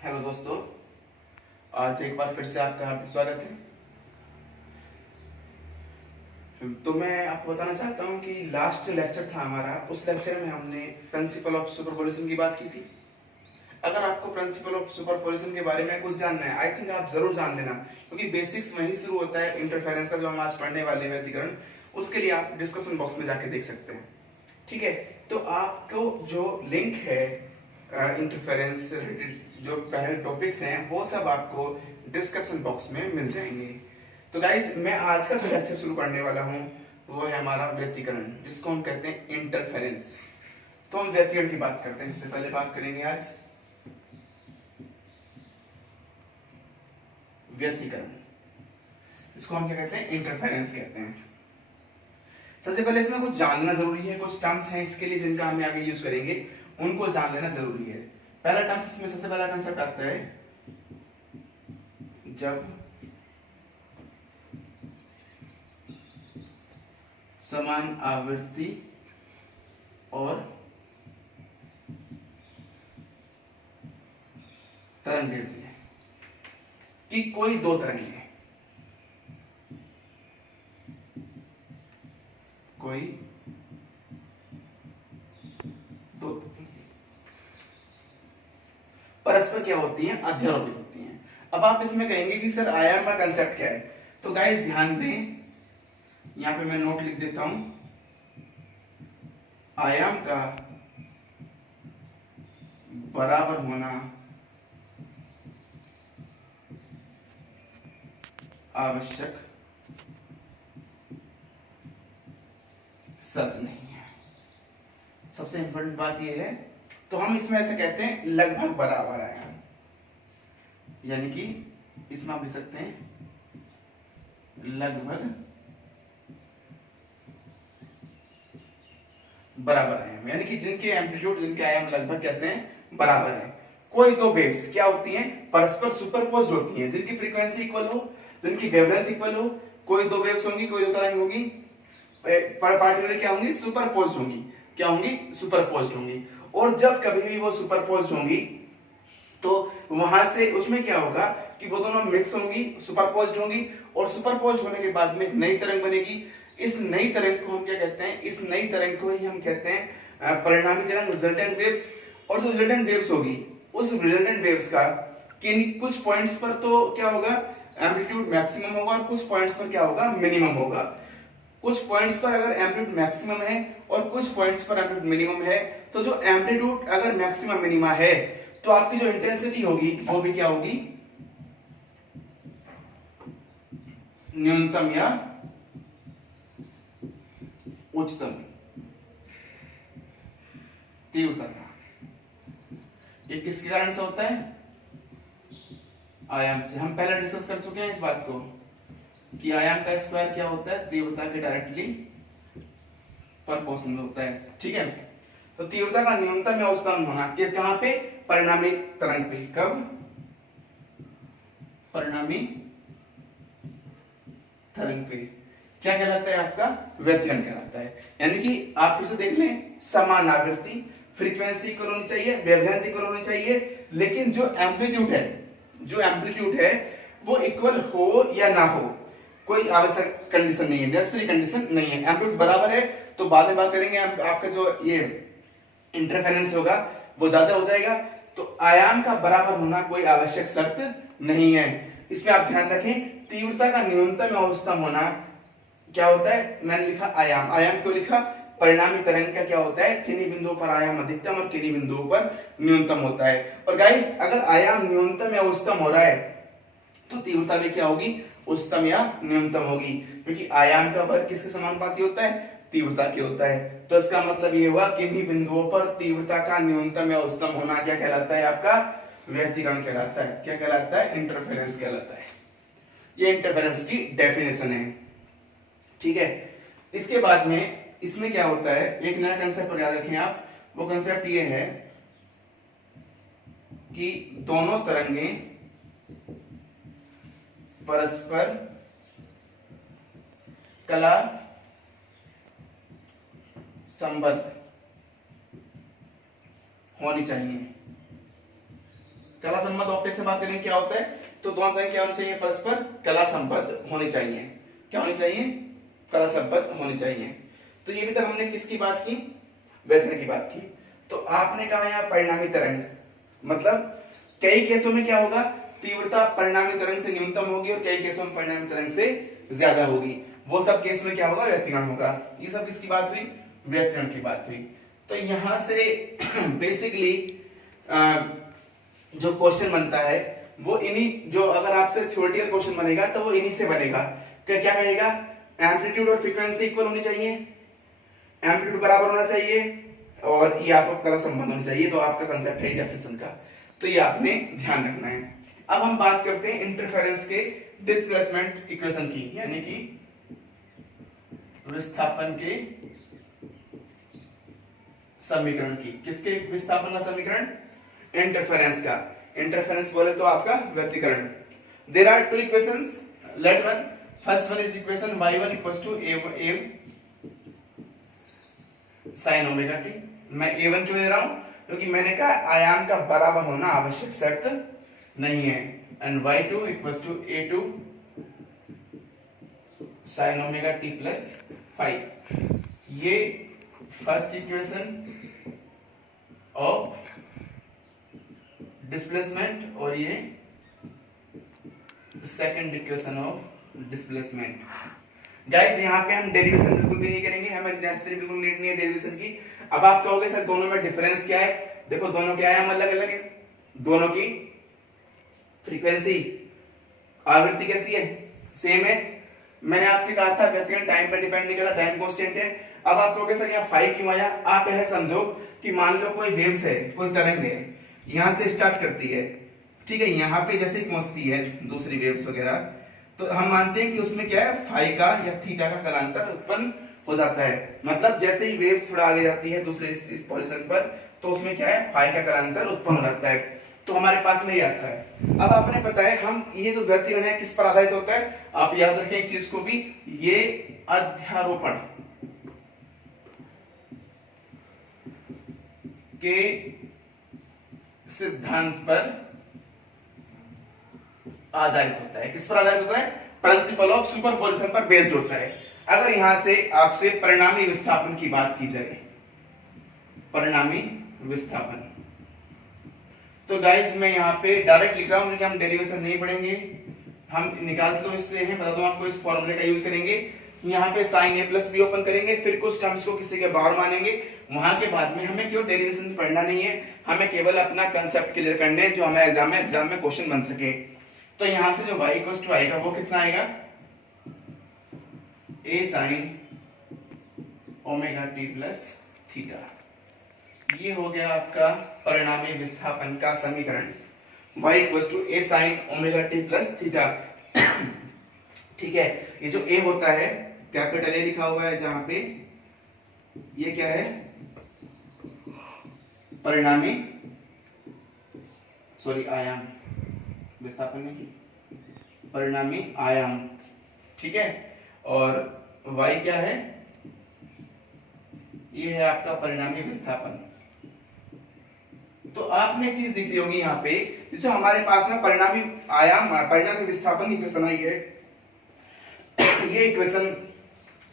Hello दोस्तों, आज एक बार फिर से आपका हार्दिक स्वागत है। तो मैं आपको बताना चाहता हूं कि लास्ट जो लेक्चर था हमारा, उस लेक्चर में हमने प्रिंसिपल ऑफ सुपरपोजिशन की बात की थी। अगर आपको प्रिंसिपल ऑफ सुपरपोजिशन के बारे में कुछ जानना है, आई थिंक आप जरूर जान लेना, क्योंकि बेसिक्स वहीं शुरू होता है। इंटरफेरेंस का जो हम आज पढ़ने वाले हैं व्यतिकरण, उसके लिए आप डिस्कशन बॉक्स में जाके देख सकते हैं। ठीक है, तो आपको जो लिंक है इंटरफेरेंस से रिलेटेड जो पहले टॉपिक्स हैं, वो सब आपको डिस्क्रिप्शन बॉक्स में मिल जाएंगे। तो गाइज, मैं आज का जो लेक्चर शुरू करने वाला हूँ वो है हमारा व्यतिकरण, जिसको हम कहते हैं इंटरफेरेंस। तो हम व्यतिकरण की बात करते हैं। इससे पहले बात करेंगे आज व्यतिकरण, इसको हम क्या कहते हैं? इंटरफेरेंस कहते हैं। सबसे पहले इसमें कुछ जानना जरूरी है, कुछ टर्म्स हैं इसके लिए जिनका हम आगे यूज करेंगे, उनको जान लेना जरूरी है। पहला टर्म्स इसमें सबसे पहला कंसेप्ट आता है जब समान आवृत्ति और तरंग गिरती है, कि कोई दो तरंग है, कोई दो परस्पर क्या होती हैं? अध्यारोपित होती हैं। अब आप इसमें कहेंगे कि सर आयाम का कंसेप्ट क्या है? तो गाइस ध्यान दें, यहां पे मैं नोट लिख देता हूं। आयाम का बराबर होना आवश्यक शर्त नहीं है। सबसे इंपॉर्टेंट बात यह है। तो हम इसमें ऐसे कहते हैं लगभग बराबर आयाम, यानी कि इसमें आप लिख सकते हैं लगभग बराबर आयाम, यानी कि जिनके एम्पलीट्यूड, जिनके आयाम लगभग कैसे हैं? बराबर है। कोई दो वेव्स क्या होती हैं? परस्पर सुपरपोज होती हैं, जिनकी फ्रीक्वेंसी इक्वल हो, जिनकी वेवलेंथ इक्वल हो। कोई दो वेव्स होंगी, कोई दो तरंग होगी, पार्टिकुलर क्या होंगी? सुपरपोज होंगी। क्या होंगी? सुपरपोज होंगी। और जब कभी भी वो सुपरपोज होंगी तो वहां से उसमें क्या होगा कि वो दोनों मिक्स होंगी, सुपरपोज होंगी, और सुपरपोज होने के बाद में एक नई तरंग बनेगी। इस नई तरंग को हम क्या कहते हैं? इस नई तरंग को ही हम कहते हैं परिणामी तरंग, रिजल्टेंट वेव्स। और जो रिजल्टेंट वेव्स होगी, उस रिजल्टेंट वेव्स का किन कुछ पॉइंट्स पर तो क्या होगा? एम्पलीट्यूड मैक्सिमम होगा, और कुछ पॉइंट्स पर क्या होगा? मिनिमम होगा। कुछ पॉइंट्स पर अगर एम्पलीट्यूड मैक्सिमम है और कुछ पॉइंट्स पर एम्पलीट्यूड मिनिमम है, तो जो एम्पलीट्यूड अगर मैक्सिमम मिनिमा है, तो आपकी जो इंटेंसिटी होगी वो भी क्या होगी? न्यूनतम या उच्चतम तीव्रता। ये किसके कारण से होता है? आयाम से। हम पहले डिस्कस कर चुके हैं इस बात को कि आयाम का स्क्वायर क्या होता है? तीव्रता के डायरेक्टली प्रोपोर्शनल होता है। ठीक है, तो तीव्रता का न्यूनतम या उच्चतम होना कहां पे? परिणामी तरंग पे। कब? परिणामी तरंग पे। क्या कहलाता है? आपका व्यतिकरण कहलाता है। यानी कि आप फिर से देख लें, समान आवृत्ति, फ्रीक्वेंसी इक्वल होनी चाहिए, वेवलेंथ इक्वल होनी चाहिए, लेकिन जो एम्पलीट्यूड है वो इक्वल हो या ना हो, कोई आवश्यक कंडीशन नहीं है, नेसेसरी कंडीशन नहीं है। एम्पलीट्यूड बराबर है तो बाद में बात करेंगे, आपका जो ये इंटरफेरेंस होगा वो ज्यादा हो जाएगा। तो आयाम का बराबर होना कोई आवश्यक शर्त नहीं है। इसमें आप ध्यान रखें, तीव्रता का न्यूनतम या उच्चतम होना क्या होता है? मैंने लिखा आयाम। आयाम क्यों लिखा? परिणामी तरंग का क्या होता है? किन्हीं बिंदुओं पर आयाम अधिकतम और किन्हीं बिंदुओं पर न्यूनतम होता है। और गाइस, अगर आयाम न्यूनतम या उच्चतम हो रहा है तो तीव्रता भी क्या होगी? उच्चतम या न्यूनतम होगी, क्योंकि आयाम का वर्ग किसके समानुपाती होता है? तीव्रता के होता है। तो इसका मतलब ये हुआ किन्हीं बिंदुओं पर तीव्रता का न्यूनतम या उच्चतम होना क्या कहलाता है? आपका व्यतिकरण कहलाता है। क्या कहलाता है? इंटरफेरेंस कहलाता है। ये इंटरफेरेंस की डेफिनेशन है। ठीक है, इसके बाद में इसमें क्या होता है? एक नया कंसेप्ट और याद रखें आप। वो कंसेप्ट ये है कि दोनों तरंगें परस्पर कला संबद्ध होनी चाहिए। कला संबंध ऑप्टिक्स से बात करेंगे क्या होता है, तो दोनों तरह क्या होने चाहिए, परस्पर कला संबंध होने चाहिए। क्या होनी चाहिए, कला संबंध होने चाहिए। तो ये भी तक हमने किसकी बात की, व्यथन की बात की। तो आपने कहा यहाँ परिणामी तरंग, मतलब कई केसों में क्या होगा, तीव्रता परिणामी तरंग से न्यूनतम होगी और कई केसों में परिणामी तरंग से ज्यादा होगी। वो सब केस में क्या होगा, व्यतिकरण होगा। ये सब किसकी बात हुई, व्यतिकरण की बात हुई। तो यहां से बेसिकली जो क्वेश्चन बनता है वो इन्हीं, जो अगर आपसे थ्योरेटिकल क्वेश्चन बनेगा तो वो इन्हीं से बनेगा। क्या कहेगा, एम्पलीट्यूड और फ्रीक्वेंसी इक्वल होनी चाहिए, एम्पलीट्यूड बराबर होना चाहिए और ये आपको कला संबंध होना चाहिए। तो आपका कंसेप्ट है डेफिनेशन का, तो ये आपने ध्यान रखना है। अब हम बात करते हैं इंटरफेरेंस के डिस्प्लेसमेंट इक्वेशन की, यानी कि विस्थापन के समीकरण की। किसके विस्थापन का समीकरण, इंटरफेरेंस का। इंटरफेरेंस बोले तो आपका व्यतिकरण। There are two equations, let one, first one is equation y1 equals to a sin omega t। मैं a1 क्यों ले रहा हूं, क्योंकि मैंने कहा आयाम का बराबर होना आवश्यक शर्त नहीं है। And y2 equals to a2 sin omega t plus 5। ये फर्स्ट इक्वेशन ऑफ डिस्प्लेसमेंट और ये second equation of displacement. Guys यहाँ पे हम डेरिवेशन बिल्कुल भी नहीं करेंगे, हमें नेसेसरी बिल्कुल नीड नहीं है डेरिवेशन की। अब आप कहोगे सर दोनों में डिफरेंस क्या है, देखो दोनों क्या है, हम अलग अलग है। दोनों की फ्रीक्वेंसी, आवृत्ति कैसी है, सेम है। मैंने आपसे कहा था व्यतिकरण टाइम पर डिपेंड नहीं करता, टाइम कांस्टेंट है। अब आप कहोगे सर यहाँ 5 क्यों आया, आप यह समझो कि मान लो कोई वेव्स है, कोई तरंग है, यहां से स्टार्ट करती है, ठीक है, यहाँ पे जैसे ही पहुंचती है दूसरी वेव्स वगैरह, तो हम मानते हैं कि उसमें क्या है, फाई का या थीटा का कलांतर उत्पन्न हो जाता है। मतलब जैसे ही वेव्स थोड़ा आगे जाती है दूसरे इस पोजीशन पर, तो उसमें क्या है, फाई का कलांतर उत्पन्न हो जाता है। तो हमारे पास में ये आता है। अब आपने पता है हम ये जो व्यतिकरण है किस पर आधारित होता है, आप याद रखें इस चीज को भी, ये अध्यारोपण के सिद्धांत पर आधारित होता है। किस पर आधारित होता है, प्रिंसिपल ऑफ सुपरपोजिशन पर बेस्ड होता है। अगर यहां से आपसे परिणामी विस्थापन की बात की जाए, परिणामी विस्थापन, तो गाइस मैं यहां पे डायरेक्ट लिख रहा हूं क्योंकि हम डेरिवेशन नहीं पढ़ेंगे, हम निकालते तो इससे हैं, बता दूं आपको, इस फॉर्मूले का यूज करेंगे। यहाँ पे sine A plus B open करेंगे, फिर कुछ टर्म्स को किसी के बाहर मानेंगे। वहां के बाद में हमें क्यों डेरिवेशन पढ़ना नहीं है, हमें केवल अपना कंसेप्ट क्लियर करने हैं जो हमें एग्जाम में क्वेश्चन बन सके। तो यहां से जो y इक्वल्स टू आएगा वो कितना आएगा, a sine omega t plus theta. ये हो गया आपका परिणामी विस्थापन का समीकरण, y equals to a sine omega t plus theta. ठीक है, ये जो a होता है कैपिटल A लिखा हुआ है जहां पे, ये क्या है, परिणामी, सॉरी आयाम, विस्थापन में की परिणामी आयाम, ठीक है। और y क्या है, ये है आपका परिणामी विस्थापन। तो आपने एक चीज दिख रही होगी यहाँ पे, जिसे हमारे पास में परिणामी आयाम, परिणामी विस्थापन की इक्वेशन आई है। ये इक्वेशन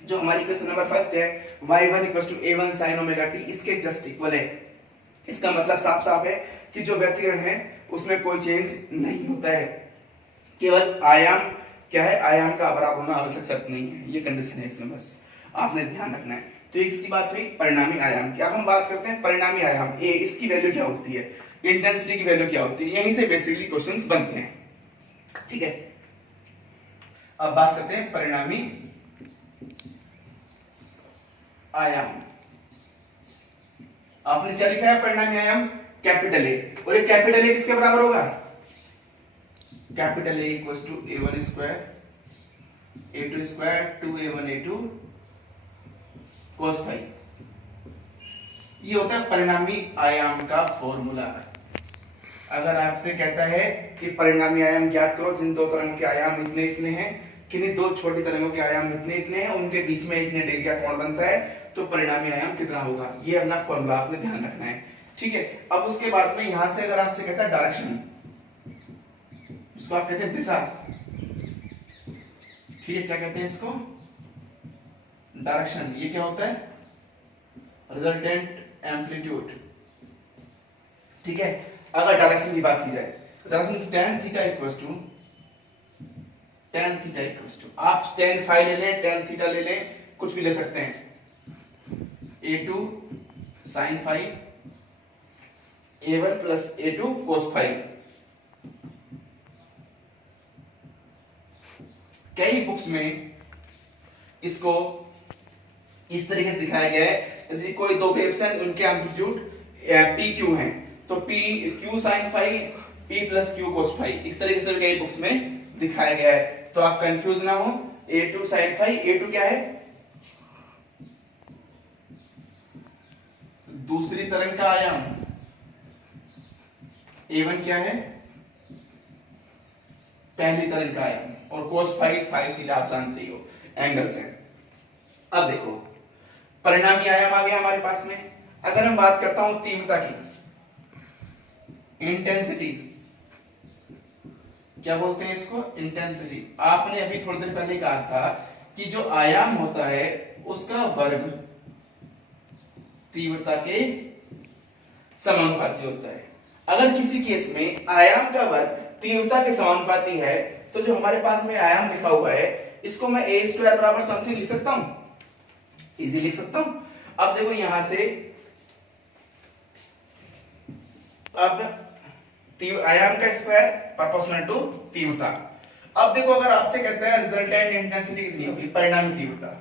जो हमारी इक्वेशन नंबर फर्स्ट है, y1 equals to a1 sin omega t, इसके जस्ट इक्वल है। इसका मतलब साफ साफ है कि जो व्यतिकरण है उसमें कोई चेंज नहीं होता है, केवल आयाम क्या है, आयाम का बराबर होना आवश्यक शर्त नहीं है, ये कंडीशन है इसमें, बस आपने ध्यान रखना है। तो इसकी बात हुई परिणामी आयाम की। अब हम बात करते हैं परिणामी आयाम a, इसकी वैल्यू क्या होती है, इंटेंसिटी की वैल्यू क्या होती है, यहीं से बेसिकली क्वेश्चंस बनते हैं, ठीक है। अब बात करते हैं परिणामी आयाम। आपने क्या लिखा है, परिणामी आयाम कैपिटल ए, और ये कैपिटल ए किसके बराबर होगा, capital A equals to a1 square a2 square 2a1 a2 cos phi. ये होता है परिणामी आयाम का फॉर्मूला। अगर आपसे कहता है कि परिणामी आयाम ज्ञात करो जिन दो तरंगों के आयाम इतने इतने हैं, किन्हीं दो छोटी तरंगों के आयाम इतने इतने हैं, उनके बीच में इतने डिग्री का कोण बनता है, तो परिणामी आयाम कितना होगा, ये अपना फॉर्मूला आपने ध्यान रखना है, ठीक है। अब उसके बाद में यहां से अगर आपसे कहता है डायरेक्शन, इसको आप कहते हैं दिशा, ठीक है। क्या कहते हैं इसको? डायरेक्शन। ये क्या होता है? रिजल्टेंट एम्पलीट्यूड, ठीक है। अगर डायरेक्शन की बात की जाए तो direction tan theta equals to आप tan फाई ले लें, tan थीटा ले लें, कुछ भी ले सकते हैं। a2 sin phi a1 plus a2 cos phi. कई बुक्स में इसको इस तरीके से दिखाया गया है, यदि कोई दो वेव्स हैं उनके एम्पलीट्यूड पी क्यू हैं तो P Q sine phi P plus Q cos phi, इस तरीके से कई बुक्स में दिखाया गया है। तो आप कंफ्यूज ना हो। a2 साइन फाई, a2 क्या है? दूसरी तरंग का आयाम। a1 क्या है? पहली तरंग का आयाम। और कोस फाई फाई थीटा आप जानते ही हो, एंगल्स हैं। अब देखो परिणामी आयाम आ गया हमारे पास में। अगर मैं बात करता हूं तीव्रता की, इंटेंसिटी, क्या बोलते हैं इसको? इंटेंसिटी। आपने अभी थोड़ी देर पहले कहा था कि जो आयाम होता है उसका वर्ग तीव्रता के समानुपाती होता है। अगर किसी केस में आयाम का वर्ग तीव्रता के समानुपाती है तो जो हमारे पास में आयाम लिखा हुआ है इसको मैं a स्क्वायर बराबर समथिंग लिख सकता हूं, इजी लिख सकता हूं। अब देखो यहां से अब आयाम का स्क्वायर प्रोपोर्शनल टू तीव्रता। अब देखो अगर आपसे कहता है रिजल्टेंट इंटेंसिटी कितनी होगी, परिणामी तीव्रता,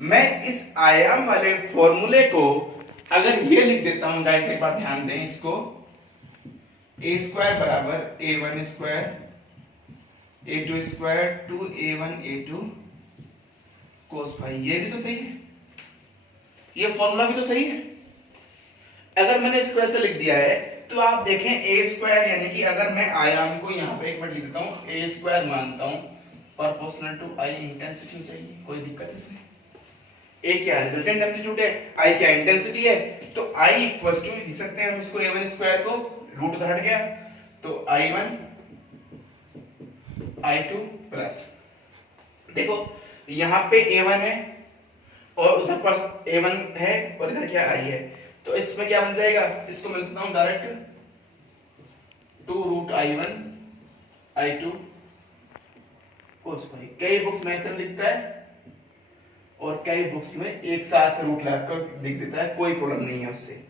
मैं इस आयाम वाले फॉर्मूले को अगर ये लिख देता हूं गाइस, एक बार ध्यान दें इसको, a स्क्वायर बराबर a1 square a2 square two a1 a2 cos phi. ये भी तो सही है, ये फॉर्मूला भी तो सही है। अगर मैंने इसको ऐसे लिख दिया है तो आप देखें a स्क्वायर, यानी कि अगर मैं आयाम को यहां पे एक बार लिख देता हूं, a स्क्वायर मानता हूं प्रोपोर्शनल टू I इंटेंसिटी चाहिए, कोई दिक्कत इसमें। a क्या है? रिजल्टेंट एम्पलीट्यूड है। I क्या? इंटेंसिटी है। तो I इक्वल्स टू लिख सकते हैं हम इसको a1 स्क्वायर को, रूट उधर हट गया तो I1 I2 प्लस, देखो यहां पे a1 है और उधर पर a1 है और इधर क्या I है, तो इसमें क्या बन जाएगा? इसको मिल सकता हूं direct 2 root I1 I2 cos phi. कई बुक्स में ऐसे लिखता है और कई बुक्स में एक साथ रूट लगाकर लिख देता है, कोई प्रॉब्लम नहीं है उससे।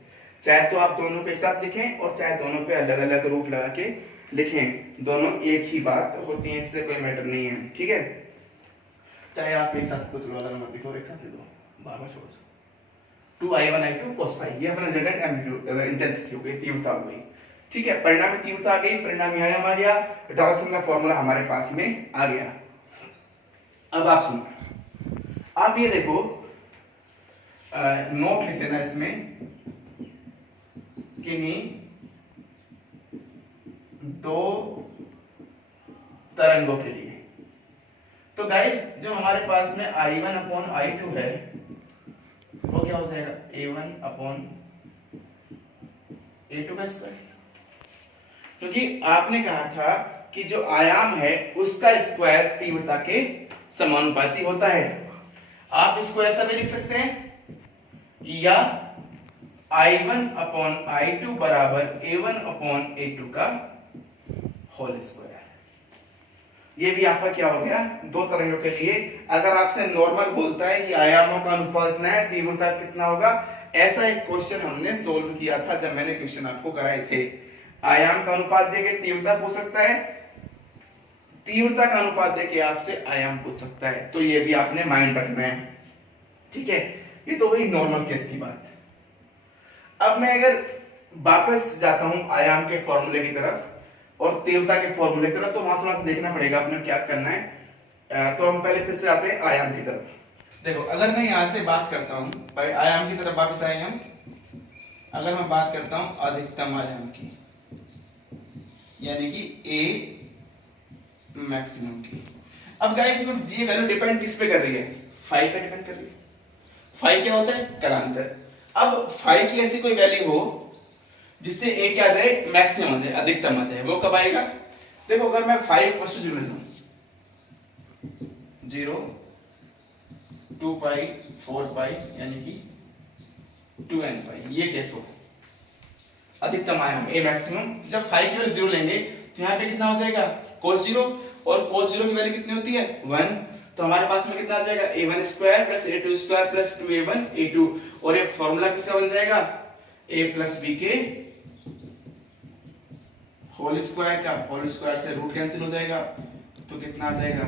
चाहे तो आप दोनों को एक साथ लिखें और चाहे दोनों पे अलग अलग रूट लगा के लिखें, दोनों एक ही बात होती है, इससे कोई मैटर नहीं है, ठीक है। चाहे आप एक साथ कुछ अलग मत लिखो, एक साथ लिख दो, बार-बार छोड़ो इसको। 2I1 I2 cos फाई, ये अपना रिजल्टेंट एम्पलीट्यूड इंटेंसिटी हो गई, तीव्रता हो गई, ठीक है। परिणामी तीव्रता आ गई, परिणामी आयाम आ गया, डायरेक्शन का फॉर्मूला हमारे पास में आ गया। अब आप सुनो, आप ये देखो नोट लिख लेना इसमें किन्हीं दो तरंगों के लिए। तो गाइस जो हमारे पास में I1 अपॉन I2 है वो क्या हो जाएगा? A1 अपॉन A2 का स्क्वायर, क्योंकि आपने कहा था कि जो आयाम है उसका स्क्वायर तीव्रता के समानुपाती होता है। आप इसको ऐसा भी लिख सकते हैं, या I1 अपॉन I2 बराबर A1 अपॉन A2 का होल स्क्वायर। ये भी आपका क्या हो गया? दो तरंगों के लिए। अगर आपसे नॉर्मल बोलता है कि आयामों का अनुपात कितना है, तीव्रता कितना होगा, ऐसा एक क्वेश्चन हमने सोल्व किया था जब मैंने क्वेश्चन आपको कराए थे। आयाम का अनुपात देके तीव्रता पूछ सकता है, तीव्रता का अनुपात देके आपसे आयाम पूछ सकता है, तो ये भी आपने माइंड रखना है, ठीक है। ये तो वही नॉर्मल केस की बात। अब मैं अगर वापस जाता हूं आयाम के फॉर्मूले की तरफ और तीव्रता के फॉर्मूले की तरफ, तो वहां थोड़ा सा देखना पड़ेगा अपने क्या करना है। तो हम पहले फिर से आते हैं आयाम की तरफ। देखो अगर मैं यहां से बात करता हूं आयाम की तरफ, वापस आए हम, अगर मैं बात करता हूं अधिकतम आयाम की, यानी कि A मैक्सिमम की। अब गाइस ये वैल्यू डिपेंड किस पे कर रही है? फाई पे डिपेंड कर रही है। फाई क्या होता है? कलांतर। अब फाई की ऐसी कोई वैल्यू हो जिससे ए क्या आ जाए? मैक्सिमम आ जाए, अधिकतम आ जाए, वो कब आएगा? देखो अगर मैं 5 = 0 ले लूं, 0 2 पाई 4 पाई यानी कि 2n पाई, ये केस हो अधिकतम आयाम ए मैक्सिमम। जब 5 की वैल्यू 0 लेंगे तो यहाँ पे कितना हो जाएगा cos 0, और cos 0 की वैल्यू कितनी होती है 1, तो हमारे पास में कितना आ जाएगा a1 square plus a2 square plus 2a1 a2, और ये फॉर्मूला किसका बन जाएगा a प्लस b के होल स्क्वायर का, होल स्क्वायर से रूट कैंसिल हो जाएगा, तो कितना आ जाएगा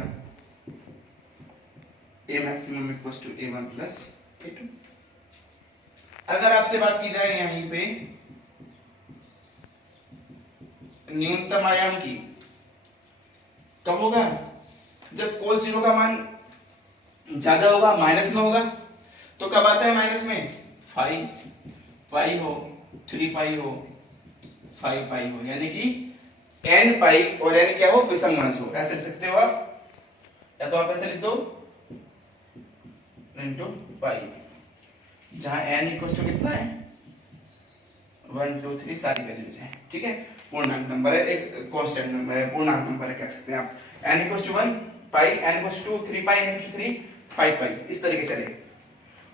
a maximum equals to a1 plus a2। अगर आपसे बात की जाए यहीं पे न्यूनतम आयाम की, कब होगा जब cos 0 का मान ज्यादा होगा, माइनस में होगा, तो कब आता है माइनस में 5 पाई हो, 3 पाई हो, 5 पाई हो, यानी कि n पाई और n क्या हो विसंगमज हो, ऐसे लिख सकते हो आप, या तो आप ऐसे लिख दो इनटू पाई, जहां n इक्वल टू कितना है 1 2 3 सारी वैल्यूज हैं, ठीक है, पूर्णांक नंबर है, एक कांस्टेंट नंबर है, पूर्णांक नंबर है कह सकते हैं आप। n equal to 1 pi, n equal to 3 pi, n equal to 3 5 pi, इस तरीके से चले,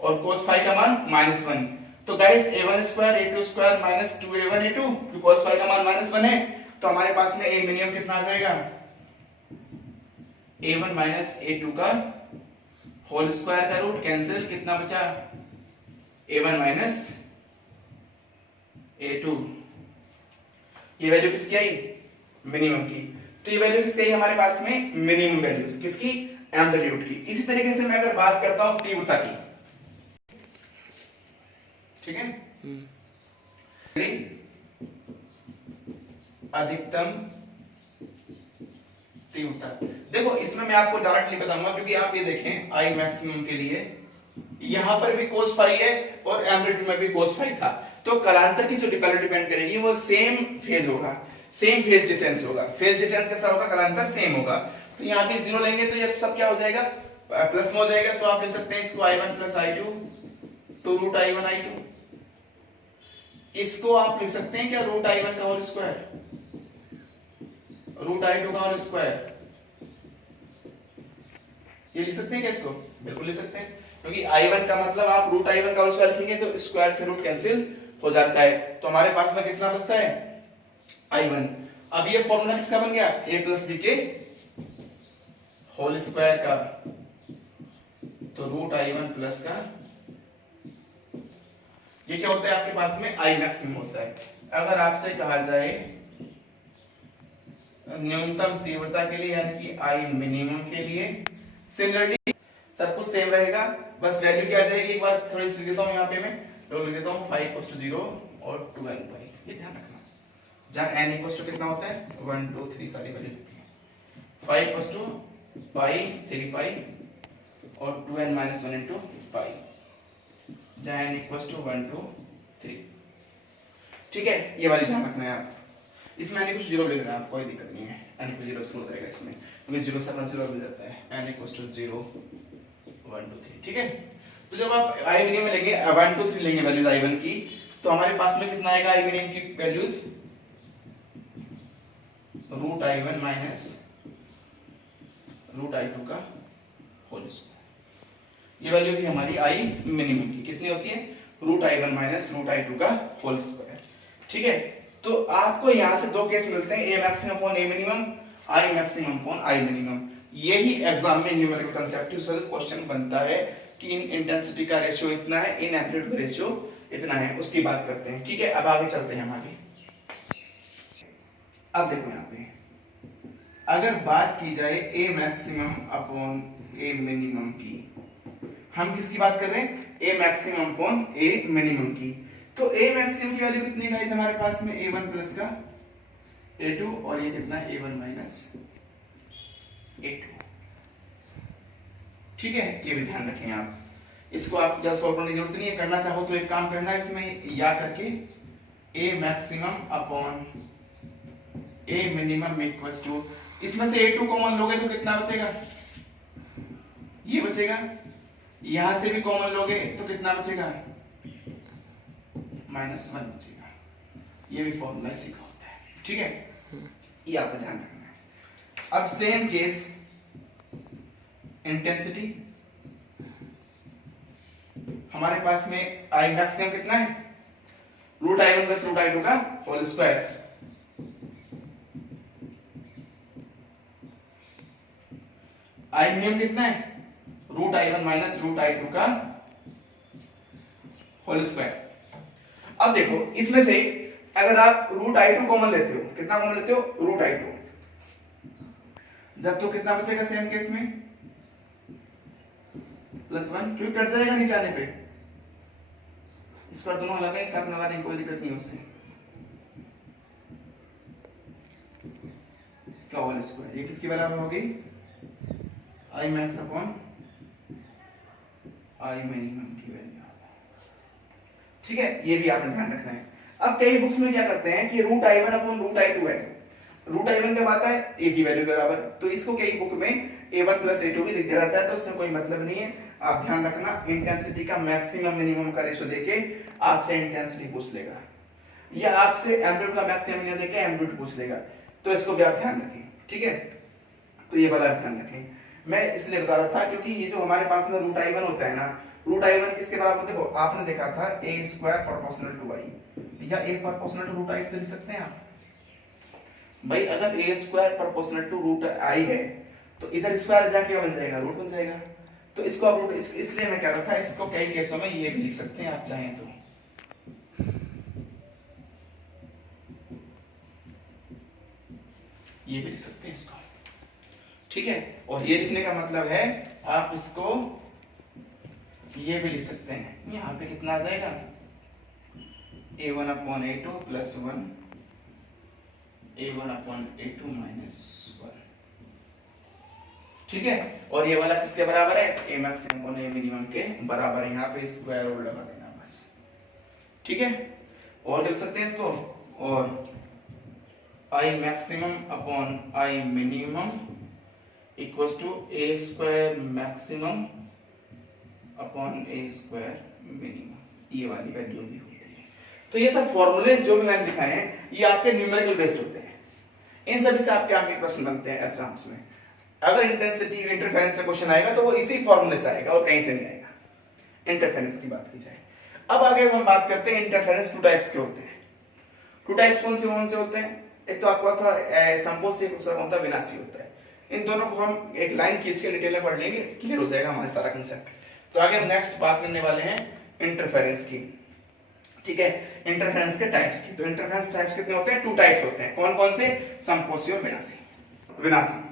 और cos फाई का मान -1, तो guys a1 square a2 square minus 2a1 a2, तो cos फाई का मान -1 है, तो हमारे पास में a मिनिमम कितना आ जाएगा a1 माइनस a2 का होल स्क्वायर का रूट कैंसिल, कितना बचा a1 माइनस a2, ये वैल्यू किसकी आई मिनिमम की, तो ये वैल्यू किसकी आई हमारे पास में मिनिमम वैल्यूज किसकी एम्पलीट्यूड की। इसी तरीके से मैं अगर बात करता हूं तीव्रता की, ठीक है, अधिकतम तीव्रता, देखो इसमें मैं आपको डायरेक्टली बताऊंगा, क्योंकि आप ये देखें आई मैक्सिमम के लिए यहां पर भी cos फाई है और एम्पलीट्यूड में भी cos फाई था, तो कालांतर की जो वैल्यू डिपेंड करेगी वो सेम फेज होगा, सेम फेज डिफरेंस होगा, फेज डिफरेंस कैसा होगा कालांतर सेम होगा, तो यहाँ पे 0 लेंगे तो ये सब क्या हो जाएगा प्लस में हो जाएगा, तो आप लिख सकते हैं इसको i1 plus i2 to root i1 i2, इसको आप लिख सकते हैं क्या रूट i1 का होल स्क्वायर, रूट i2 का होल स्क्वायर, ये लिख सकते हैं क्या इसको, बिल्कुल लिख सकते हैं, क्योंकि i1 का मतलब आप रूट i1 का होल स्क्वायर लिखेंगे तो स्क्वायर से रूट कैंसिल हो जाता है, तो हमारे पास में कितना बचता है i1। अब ये फॉर्मूला किसका बन गया a प्लस b के होल स्क्वायर का, तो रूट i1 प्लस का, ये क्या होता है आपके पास में i मैक्सिमम होता है। अगर आपसे कहा जाए न्यूनतम तीव्रता के लिए यानी कि i मिनिमम के लिए, सिमिलरली सब कुछ सेम रहेगा, बस वैल्यू क्या आ जाएगी, एक बार थोड़ी सी लिख देता हूं यहाँ पे मैं, तो लिख देता हूं 5 = 0 और 2n पाई, ये ध्यान रखना, जहां n इक्वल टू कितना होता है 1 2 3 सारी वैल्यू होती है, 5 = पाई 3 पाई और 2n - 1 into पाई, जहां n इक्वल टू 1 2 3, ठीक है, ये वाली ध्यान रखना है आप, इसमें n इक्वल टू 0 ले लेना आप, कोई दिक्कत नहीं है, n इक्वल 0 से हो जाएगा इसमें, क्योंकि 0 से 0 मिल जाता है, n इक्वल टू 0 1 2 3, ठीक है, तो जब आप i मिनिमम लेंगे 1 2 3 लेंगे वैल्यूज i1 की, तो हमारे पास में कितना आएगा i मिनिमम की values root i1 minus root i2 का होल स्क्वायर, ये वैल्यू भी हमारी i मिनिमम की कितनी होती है root i1 minus root i2 का होल स्क्वायर, ठीक है, तो आपको यहां से दो केस मिलते हैं, a maximum upon a minimum, i maximum upon i minimum, यही एग्जाम में न्यूमेरिकल कंसेप्ट क्वेश्चन बनता है कि इन इंटेंसिटी का रेशियो इतना है, इन एम्पलीट्यूड का रेशियो इतना है, उसकी बात करते हैं, ठीक है। अब आगे चलते हैं हम आगे। अब देखो यहाँ पे अगर बात की जाए a maximum upon a minimum की, हम किसकी बात कर रहे हैं a maximum upon a minimum की, तो a मैक्सिमम की वैल्यू कितनी गाइस हमारे पास में a1 प्लस का a2 और ये कितना a1 माइनस a2, ठीक है, ये भी ध्यान रखें आप, इसको आप जस्ट सॉल्व करने की जरूरत नहीं है, करना चाहो तो एक काम करना है इसमें या करके a maximum upon a minimum equals to, इसमें से a2 कॉमन लोगे तो कितना बचेगा, ये बचेगा, यहां से भी कॉमन लोगे तो कितना बचेगा -1 बचेगा, ये भी फॉर्मूला इसी का होता है, ठीक है, ये आपको ध्यान रखना है। अब सेम केस इंटेंसिटी, हमारे पास में आई मैक्सिमम कितना है, root I one plus root I two का होल स्क्वायर, आई मिनिमम कितना है, root I one minus root I two का होल स्क्वायर। अब देखो इसमें से अगर आप रूट आई टू कॉमन लेते हो, कितना कॉमन लेते हो, रूट आई टू, जब तो कितना बचेगा सेम केस में प्लस वन, क्योंकि कट जाएगा नीचे आने पे, इसको दोनों लगा एक साथ लगा देंगे, कोई दिक्कत नहीं उससे, क्या होल स्क्वायर, ये किसकी बराबर होगी, I max upon I minimum की वैल्यू। ठीक है, ये भी आपने ध्यान रखना है। अब कई बुक्स में क्या करते हैं कि root I one upon root I two है, रूट आई वन कब आता है, ए की वैल्यू बराबर, तो इसको कई बुक में ए वन प्लस ए टू भी लिखा रहता है, तो उससे कोई मतलब नहीं है। आप ध्यान रखना, इंटेंसिटी का मैक्सिमम मिनिमम का रेशो देके आपसे इंटेंसिटी पूछ लेगा, या आपसे एम्पलीट्यूड का मैक्सिमम मिनिमम देके एम्पलीट्यूड पूछ लेगा, तो इसको भी आप ध्यान रखें। ठीक है, तो ये वाला ध्यान रखें। मैं इसलिए बता रहा था क्योंकि ये जो हमारे पास में रूट आई वन होता है ना, रूट आई वन किसके बराबर, देखो आपने देखा था a square proportional to I, या a proportional to root I तो लिख सकते हैं आप भाई। अगर a square proportional to root I है तो इधर स्क्वायर जाके बन जाएगा, रूट बन जाएगा, तो इसको आप रूट, इसलिए मैं कह रहा था इसको कई केसों में ये भी लिख सकते हैं आप चाहें तो, ये भी लिख सकते हैं इसको। ठीक है, और ये लिखने का मतलब है आप इसको ये भी लिख सकते हैं, यहाँ पे कितना आ जाएगा, a one upon a two plus one, a one upon a two minus one. ठीक है, और ये वाला किसके बराबर है, a maximum upon a minimum के बराबर है, यहाँ पे स्क्वायर और लगा देना बस। ठीक है, और लिख सकते हैं इसको, और I maximum upon I minimum equals to A square maximum upon A square minimum, ये वाली वैल्यू भी होती है। तो ये सब फॉर्मूले जो भी मैंने दिखाए हैं ये आपके न्यूमेरिकल बेस्ड होते हैं, इन सभी से आपके आगे प्रश्न बनते हैं एग्जाम्स में। अगर इंटेंसिटी इंटरफेरेंस से क्वेश्चन आएगा तो वो इसी फॉर्मूले से आएगा और कहीं से नहीं आएगा। इंटरफेरेंस की बात की जाए, अब आगे हम बात करते हैं इंटरफेरेंस टू टाइप्स के होते हैं। टू टाइप्स कौन से होते हैं, एक तो आपको था संपोषी, दूसरा होता है विनाशी होता है। इन दोनों को हम एक लाइन खींच के डिटेल में पढ़ लेंगे, क्लियर हो जाएगा हमारा सारा कंसेप्ट। तो आगे हम नेक्स्ट बात करने वाले हैं इंटरफेरेंस की। ठीक है, इंटरफेरेंस के टाइप्स की। तो इंटरफेरेंस टाइप्स कितने होते हैं, टू टाइप्स होते हैं। कौन कौन से, संपोषी और विनाशी। विनाशी,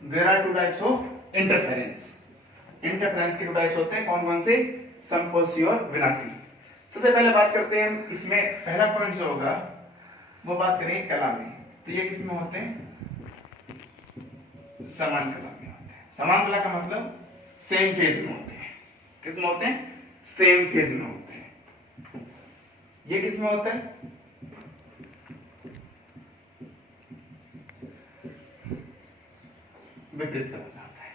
there are two types of interference. Interference के टू टाइप्स होते हैं, कौन कौन से, संपोषी और विनाशी। सबसे पहले बात करते हैं, इसमें पहला पॉइंट जो होगा वो बात करेंगे कला में। तो ये किसमें होते हैं, समान कला में होते हैं। समान कला का मतलब सेम फेज में होते हैं। किसमें होते हैं, सेम फेज में होते हैं। ये किसमें होता है, विपरीत कला में होता है।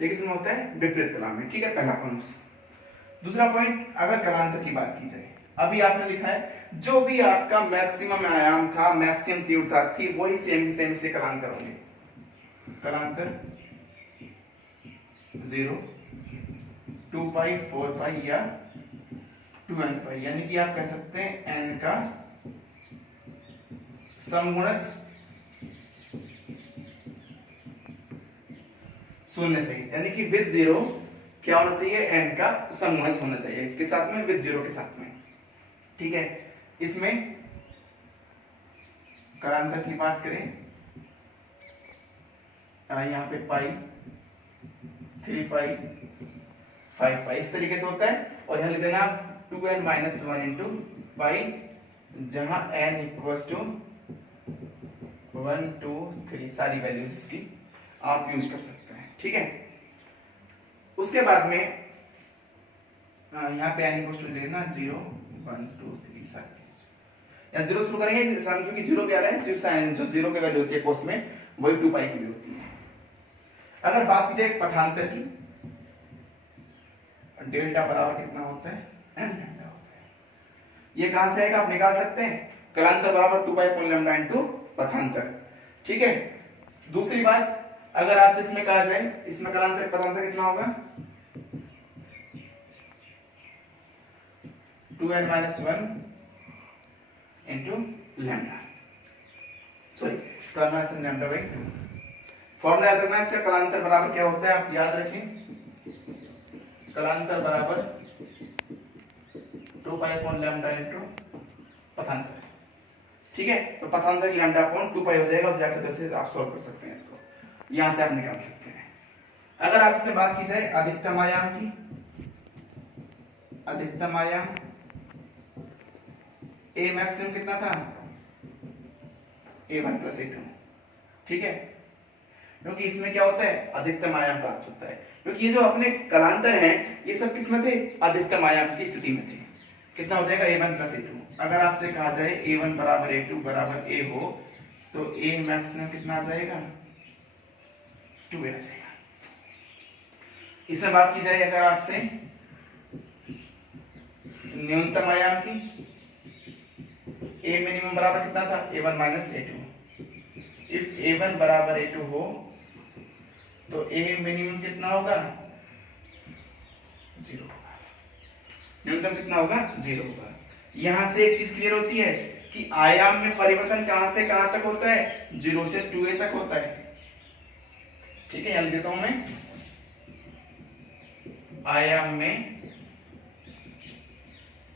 ये किसमें होता है, विपरीत कला में। ठीक है, पहला पॉइंट। दूसरा पॉइंट, अगर कलांतर की बात की जाए, अभी आपने लिखा है जो भी आपका मैक्सिमम आयाम था, मैक्सिमम तीव्रता थी, वही सेम से कलांतर होंगे। कलांतर 0, 2 पाई, 4 पाई या 2n पाई, यानी कि आप कह सकते हैं n का समगुणज 0 से, यानी कि विद 0 क्या होना चाहिए, n का समगुणज होना चाहिए, किस साथ में, विद 0 के साथ में। ठीक है, इसमें कलांतर की बात करें, यहाँ पे पाई, 3 पाई, 5 पाई इस तरीके से होता है। और यहाँ लिख देना 2n माइनस 1 इंटू पाई, जहां n इक्वल्स टू 1, 2, 3 सारी वैल्यूज इसकी आप यूज कर सकते हैं। ठीक है, उसके बाद में यहाँ पे n इक्वल्स टू लेना 0, 1, 2, 3 सारी यहाँ 0 शुरू करेंगे, क्योंकि 0 क्या रहा है, जो 0 की वैल्यू होती है कोस में वही 2 पाई की भी होती है। अगर बात की जाए पथांतर की, डेल्टा बराबर कितना होता है, n लैम्डा होता है। ये कहां से आएगा, आप निकाल सकते हैं, कलांतर बराबर 2 पाई अपॉन लैम्डा इनटू पथांतर। ठीक है। दूसरी बात, अगर आपसे इसमें कहा जाए इसमें कलांतर पदांतर कितना होगा 2n-1 into lambda, sorry 2n-1 lambda by 2। Formula याद रखना इसका, कलांतर बराबर क्या होता है आप याद रखें, कलांतर बराबर 2 पाई अपॉन लैम्डा इंटू पथांतर। ठीक है, तो पथांतर लैम्डा अपॉन 2 पाई हो जाएगा और जाकर जैसे आप सॉल्व कर सकते हैं इसको, यहां से आप निकाल सकते हैं। अगर आपसे बात की जाए अधिकतम आयाम की, अधिकतम आयाम ए मैक्सिमम कितना था a1 प्लस a2। ठीक है, क्योंकि इसमें क्या होता है अधिकतम आयाम प्राप्त होता है, क्योंकि ये जो अपने कलांतर हैं ये सब किसमें थे अधिकतम आयाम की स्थिति में थे। कितना हो जाएगा a1 प्लस a2। अगर आपसे कहा जाए a1 बराबर a2 बराबर a हो तो a मैक्सिमम कितना आ जाएगा 2a आ जाएगा। इसमें बात की जाए अगर आपसे न्यूनतम आयाम की, a मिनिमम बराबर कितना था a1 minus a2। If a1 बराबर a2 हो तो a मिनिमम कितना होगा 0 होगा, न्यूनतम कितना होगा 0 होगा। यहां से एक चीज क्लियर होती है कि आयाम में परिवर्तन कहां से कहां तक होता है 0 से 2a तक होता है। ठीक है, यहां लिख देता हूं मैं, आयाम में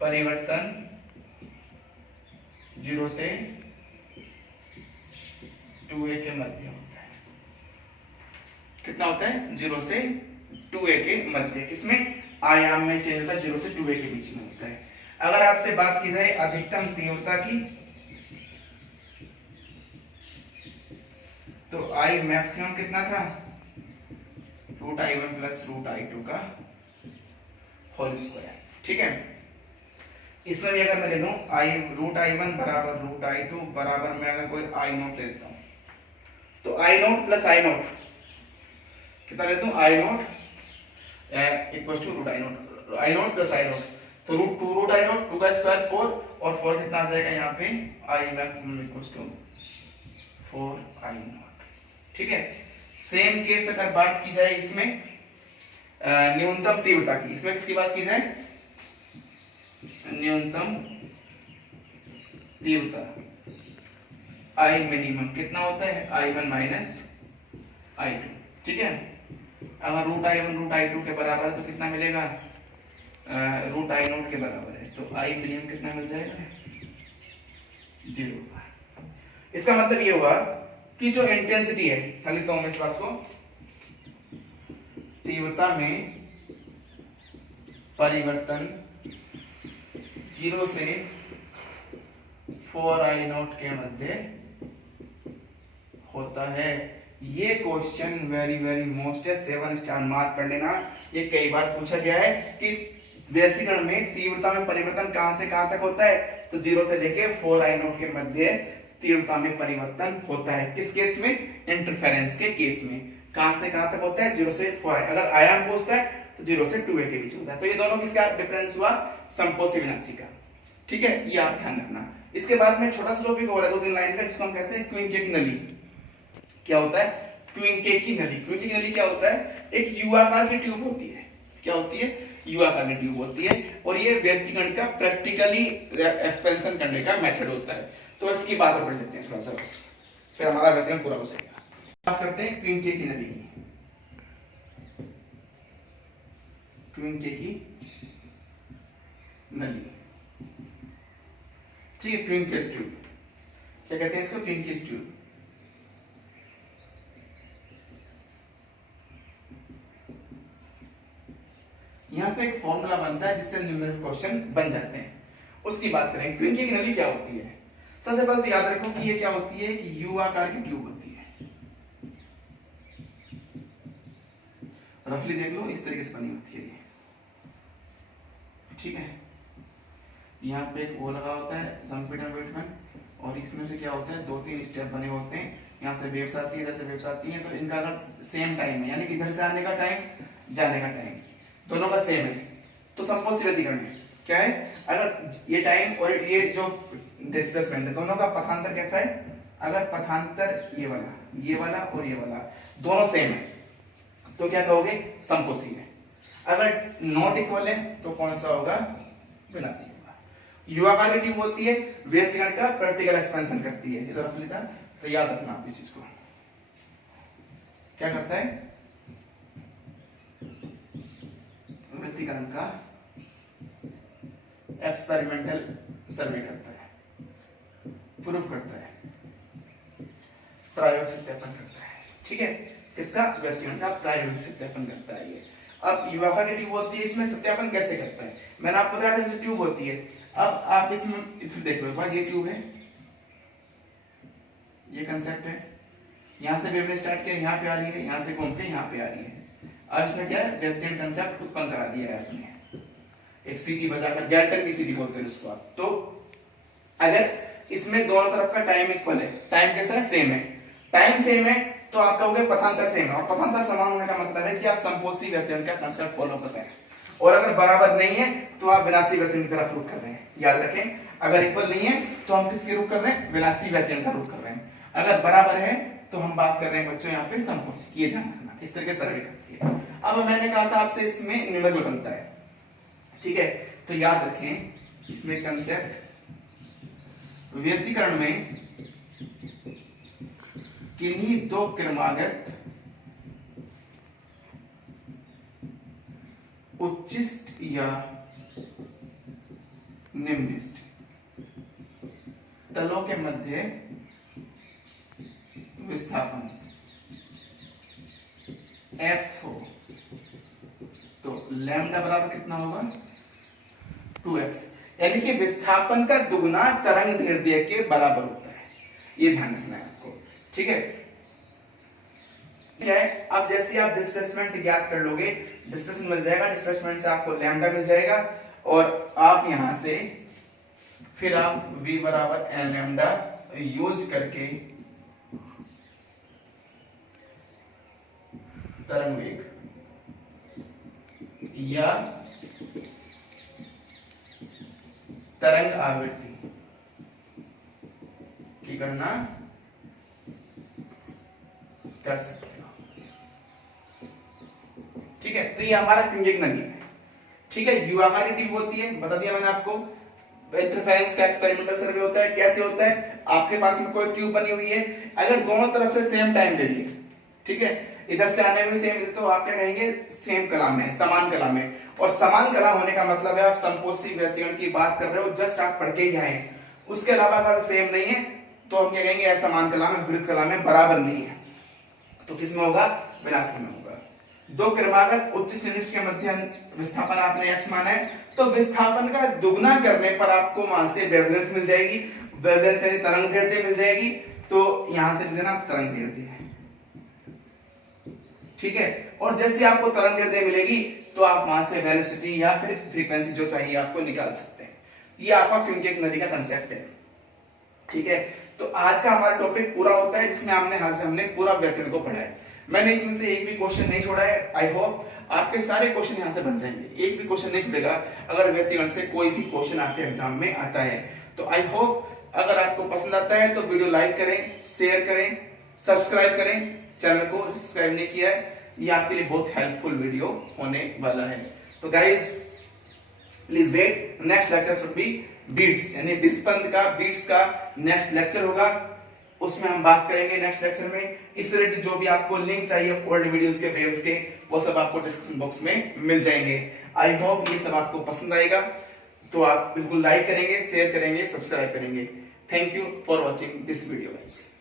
परिवर्तन 0 से 2a के मध्य होता है। कितना होता है 0 से 2a के मध्य, किसमें आयाम में चेंज होता है 0 से 2a के बीच में होता है। अगर आपसे बात की जाए अधिकतम तीव्रता की तो I मैक्सिमम कितना था √I1 प्लस √I2 का होल स्क्वायर। ठीक है, इसमें भी अगर मैं ले लूं √I1 बराबर √I2 बराबर मैं अगर कोई I0 लेता हूं तो I0 प्लस I0 कितना लेता हूं I0 equal to √I0 plus I0 तो √2 2 का स्क्वायर 4 और 4 कितना आ जाएगा यहाँ पे I maximum equal to 4I0। ठीक है, सेम केस अगर बात की जाए इसमें न्यूनतम तीव्रता की, इसमें किसकी बात की जाए न्यूनतम तीव्रता I मिनिमम कितना होता है I1 माइनस I2। ठीक है, अगर √I1 √I2 के बराबर है तो कितना मिलेगा √I0 के बराबर है तो I मिनिमम कितना मिल जाएगा 0। इसका मतलब ये हुआ कि जो इंटेंसिटी है, मैं लिखता हूं इस बात को, तीव्रता में परिवर्तन 0 से 4I0 के मध्य होता है। ये क्वेश्चन वेरी वेरी मोस्ट है, 7 स्टार मार्क कर लेना। ये कई बार पूछा गया है कि व्यतिकरण में तीव्रता में परिवर्तन कहां से कहां तक होता है, तो 0 से लेके 4I0 के मध्य तीव्रता में परिवर्तन होता है। किस केस में, इंटरफेरेंस के केस में। कहां से कहां तक होता है 0 से 4। अगर आयाम पूछता है तो 0 से 2a के बीच होता है। तो ये दोनों किसका डिफरेंस हुआ, समकोसी विनाशी का। ठीक है, ये आप ध्यान रखना। इसके बाद में छोटा सा टॉपिक और है 2-3 लाइन का, जिसको हम कहते हैं क्विंके की नली। क्या होता है क्विंके की नली? क्विंके की नली क्या होता है, एक यू आकार की ट्यूब होती है। क्या होती है, यू आकार की ट्यूब होती है, और ये व्यतिकरण का प्रैक्टिकली एक्सपेंशन करने का मेथड होता है। तो इसकी बात पढ़ लेते हैं थोड़ा सा, बस फिर हमारा व्यतिकरण पूरा हो जाएगा। बात करते हैं क्विंके की नली की। क्विंके की नली, ठीक है, क्विंकस ट्यूब। क्या कहते हैं इसको, क्विंकस ट्यूब। यहां से एक फॉर्मूला बनता है जिससे न्यूमेरिकल क्वेश्चन बन जाते हैं, उसकी बात करें। क्विंके की नली क्या होती है? सबसे पहले तो याद रखो कि ये क्या होती है कि यू आकार की ट्यूब होती है। रफली देख लो, इस तरीके से बनी होती है ये। ठीक है, यहाँ पे एक वो लगा होता है संपीड़न वेटमैन, और इसमें से क्या होता है 2-3 स्टेप बने होते हैं। यहाँ से वेव्स आती है, इधर से वेव्स आती है, तो इनका अगर सेम टाइम है, यानी कि इधर से आने का टाइम जाने का टाइम दोनों का सेम है, तो समकोसी व्यतिकरण है। क्या है, अगर ये टाइम और ये जो डिस्प्लेसमेंट है दोनों का पथांतर कैसा है, अगर पथांतर ये वाला और ये वाला दोनों सेम है तो क्या कहोगे, समकोसी है। अगर नॉट इक्वल है तो कौन सा होगा, विनाशी होगा। युवाकार की ट्यूब होती है, व्यतिकरण का प्रैक्टिकल एक्सपेंशन करती है, इधर लिखा, तो याद रखना आप इस चीज को। क्या करता है, व्यतिकरण का एक्सपेरिमेंटल सर्वे करता है, प्रूफ करता है, प्रायोगिक सत्यापन करता है। ठीक है, किसका, व्यतिकरण का प्रायोगिक सत्यापन करता है ये। अब युवाकार की ट्यूब होती है, इसमें सत्यापन कैसे करता है, मैंने आपको बताया था जैसे ट्यूब होती है। अब आप इसमें फिर देख लो एक बार, ये ट्यूब है, ये कंसेप्ट है, यहां से वेवलेंथ स्टार्ट किया, यहां पे आ रही है, यहां से घूम के यहां पे आ रही है। अब इसमें क्या है, व्यतिकरण कंसेप्ट उत्पन्न करा दिया है आपने, एक सीटी बजाकर, गैल्टन की सीटी बोलते हैं इसको आप। तो अगर इसमें दोनों तरफ का टाइम इक्वल है, टाइम कैसा है, सेम है, टाइम सेम है, तो आप कहोगे पथांतर सेम है। और पथांतर समान होने का मतलब है कि आप समकोसी व्यतिकरण का कंसेप्ट फॉलो कर रहे हैं। और अगर बराबर नहीं है तो आप विनाशी व्यतिकरण की तरफ रुख कर रहे हैं। याद रखें, अगर इक्वल नहीं है तो हम किसके रुख कर रहे हैं, विनाशी व्यतिकरण का रुख कर रहे हैं। अगर बराबर है तो हम बात कर रहे हैं बच्चों यहाँ पे समकोसी, ये ध्यान रखना, इस तरह के सर्वे करती है। अब मैंने कहा था आपसे इसमें निम्नलिखित बनता है, ठीक है, तो याद रखें इसमें कंसेप्ट, व्यतिकरण में किन्हीं दो क्रमागत उच्चिष्ट या निम्निष्ट तलों के मध्य विस्थापन x हो तो लैम्डा बराबर कितना होगा, 2x, यानी कि विस्थापन का दुगना तरंग दैर्ध्य के बराबर होता है। ये ध्यान रखना है आपको, ठीक है। अब जैसे आप डिस्प्लेसमेंट ज्ञात कर लोगे, डिस्प्लेसमेंट मिल जाएगा, डिस्प्लेसमेंट से आपको लैम्डा मिल जाएगा, और आप यहां से फिर आप v बराबर n लैम्डा यूज करके तरंग वेग या तरंग आवृत्ति की गणना कर सकते हो। ठीक है, तो ये हमारा क्विंजिक नली है। ठीक है, युवाकार की ट्यूब होती है, बता दिया मैंने आपको। इंटरफेरेंस का एक्सपेरिमेंटल सर्वे होता है, कैसे होता है, आपके पास में कोई ट्यूब बनी हुई है, अगर दोनों तरफ से सेम टाइम दे दिए, ठीक है, इधर से आने में सेम, तो आप क्या कहेंगे, सेम कला में, समान कला में। और समान कला होने का मतलब है आप समकोसी व्यतिकरण की बात कर रहे हो, जस्ट आप पढ़ के ही आए। उसके अलावा अगर सेम नहीं है तो हम क्या कहेंगे, असमान कला में, विरुद्ध कला में, बराबर नहीं है, तो किस में होगा, विनाशी में होगा। दो क्रमागत उच्च निम्निष्ट के मध्य विस्थापन आपने x माना है, तो विस्थापन का दुगना करने पर आपको वहां से वेवलेंथ मिल जाएगी, वेवलेंथ यानी तरंग दैर्ध्य मिल जाएगी, तो यहां से देना तरंग दैर्ध्य है। ठीक है, और जैसे आपको तरंग दैर्ध्य मिलेगी तो आप वहां से वेलोसिटी या फिर फ्रीक्वेंसी जो चाहिए आपको निकाल सकते हैं। ये आपका क्विंजिक नली का कंसेप्ट है। ठीक है, तो आज का हमारा टॉपिक पूरा होता है, जिसमें हमने पूरा व्यतिकरण को पढ़ा है। मैंने इसमें से एक भी क्वेश्चन नहीं छोड़ा है। आई होप आपके सारे क्वेश्चन यहां से बन जाएंगे, एक भी क्वेश्चन नहीं छूटेगा अगर व्यतिकरण से कोई भी क्वेश्चन आपके एग्जाम में आता है। तो आई होप अगर आपको पसंद आता है तो वीडियो लाइक करें, शेयर करें, सब्सक्राइब करें। चैनल को सब्सक्राइब नहीं किया है, ये आपके लिए बहुत हेल्पफुल वीडियो होने वाला है। तो guys please wait, next lecture should be beats, यानी डिस्पंद का, बीट्स का नेक्स्ट लेक्चर होगा, उसमें हम बात करेंगे नेक्स्ट लेक्चर में। इस रिलेटेड जो भी आपको लिंक चाहिए ओल्ड वीडियोस के, वेव्स के, वो सब आपको डिस्क्रिप्शन बॉक्स में मिल जाएंगे। आई होप ये सब आपको पसंद आएगा, तो आप बिल्कुल लाइक करेंगे, शेयर करेंगे, सब्सक्राइब करेंगे। Thank you for watching this video guys.